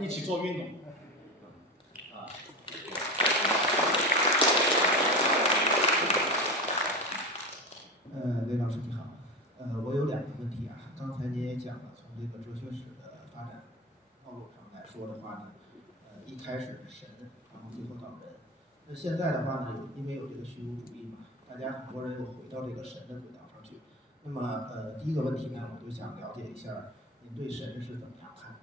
一起做运动。雷老师你好，我有2个问题啊。刚才您也讲了，从这个哲学史的发展道路上来说的话呢，一开始是神，然后最后到人。那现在的话呢，因为有这个虚无主义嘛，大家很多人又回到这个神的轨道上去。那么第一个问题呢，我就想了解一下您对神是怎么样看的。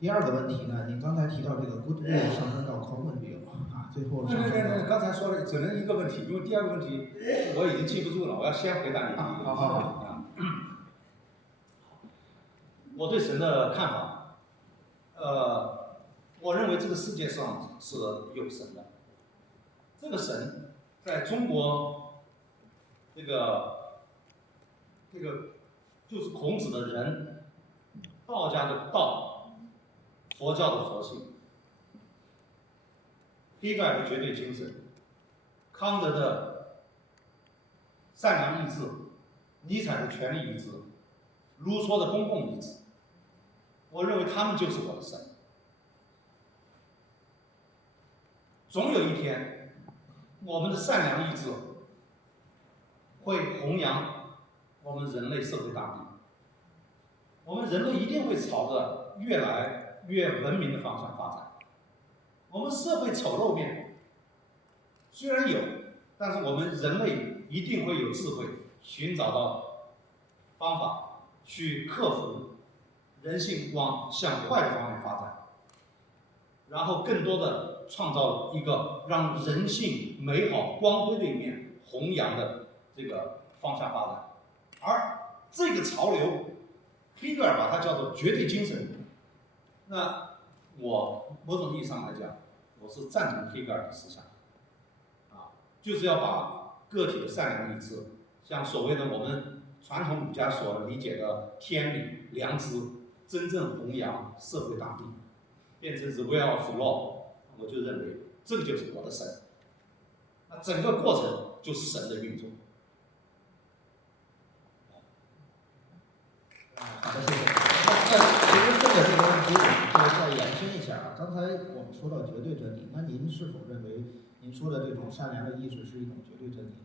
第二个问题呢，您刚才提到这个 goodwill 上升到 common will 啊，最后上升到刚才说的只能一个问题，因为第二个问题我已经记不住了，我要先回答你第一个问题。我对神的看法，我认为这个世界上是有神的。这个神在中国，这个就是孔子的人，道家的道，佛教的佛性。黑格尔的绝对精神，康德的善良意志，尼采的权利意志，卢梭的公共意志，我认为他们就是我的神。总有一天，我们的善良意志会弘扬我们人类社会大地，我们人类一定会朝着越来越文明的方向发展。我们社会丑陋面虽然有，但是我们人类一定会有智慧，寻找到方法去克服人性向坏的方面发展，然后更多的创造一个让人性美好光辉的一面弘扬的这个方向发展。而这个潮流，黑格尔把它叫做绝对精神。那我某种意义上来讲，我是赞同黑格尔的思想，就是要把个体的善良意志，像所谓的我们传统儒家所理解的天理、良知，真正弘扬社会大地，变成 the will of law， 我就认为这个就是我的神。那整个过程就是神的运作。好的，谢谢。其实顺着这个问题，我们再延伸一下啊。刚才我们说到绝对真理，那您是否认为您说的这种善良的意识是一种绝对真理呢？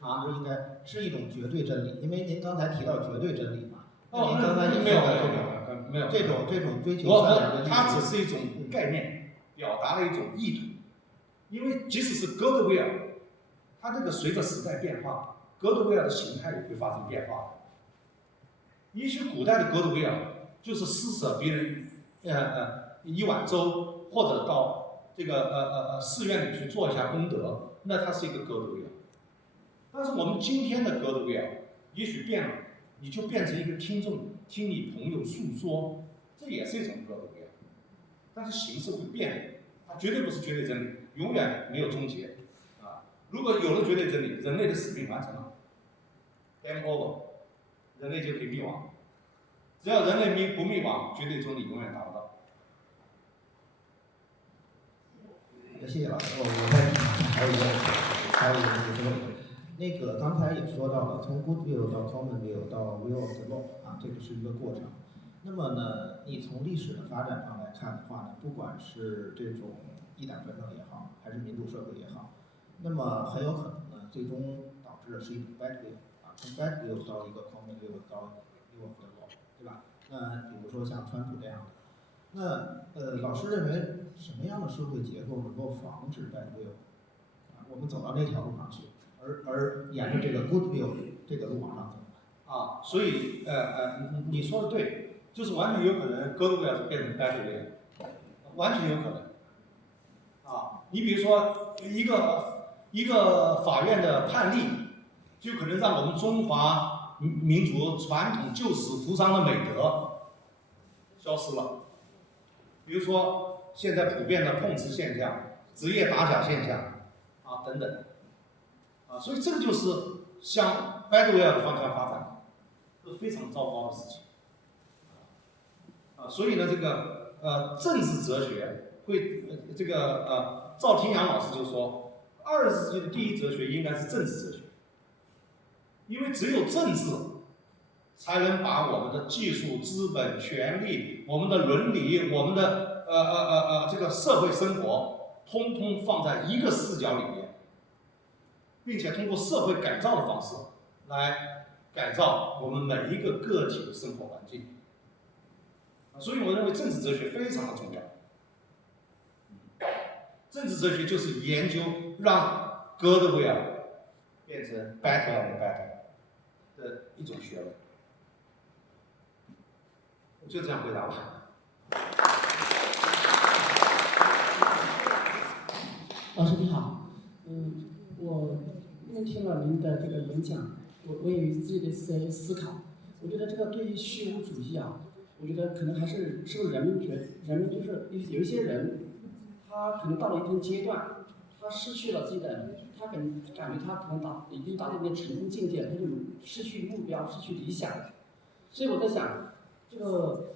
是不是应该是一种绝对真理？因为您刚才提到绝对真理嘛。您刚才也说的没有这种追求善良的意识，它只是一种概念，表达了一种意图。因为即使是哥德威尔，它这个随着时代变化，哥德威尔的形态也会发生变化。也许古代的哥德威尔就是施舍别人一碗粥，或者到这个寺院里去做一下功德，那它是一个哥德威尔。但是我们今天的哥德威尔也许变了，你就变成一个听众，听你朋友诉说，这也是一种哥德威尔。但是形式会变的，它绝对不是绝对真理，永远没有终结。如果有了绝对真理，人类的使命完成了 ，game over， 人类就可以灭亡。只要人类不灭亡，绝对真理永远达不到。谢谢老师。我再还有一个就是那个刚才也说到了，从 goodwill 到 common will 到 will of the law 啊，这个是一个过程。那么呢，你从历史的发展上来看的话呢，不管是这种一党专政也好，还是民主社会也好，那么很有可能呢，最终导致的是一种 bad will 啊，从 bad will 到一个 common will 到 will of the law， 对吧？那比如说像川普这样的，那老师认为什么样的社会结构能够防止 bad will 啊，我们走到那条路上去，而沿着这个 good will 这个路往上走啊？所以你说的对，就是完全有可能 good will 变成 bad will， 完全有可能。啊，你比如说一个法院的判例，就可能让我们中华民族传统救死扶伤的美德消失了。比如说现在普遍的碰瓷现象、职业打假现象啊等等，啊，所以这个就是向 bad will 的方向发展，这是非常糟糕的事情。啊，所以呢，这个政治哲学会赵廷阳老师就说，20世纪的第一哲学应该是政治哲学，因为只有政治才能把我们的技术、资本、权利、我们的伦理、我们的这个社会生活，通通放在一个视角里面，并且通过社会改造的方式来改造我们每一个个体的生活环境。所以我认为政治哲学非常的重要。政治哲学就是研究让 good will 变成 better and better 的一种学问。我就这样回答吧。老师你好，我因为听了您的这个演讲，我也有自己的思考。我觉得这个对于虚无主义啊，我觉得可能还是不是人们就是有一些人，他可能到了一定阶段，他失去了自己的，他感觉他可能已经达到一个成功境界，他就失去目标，失去理想。所以我在想，这个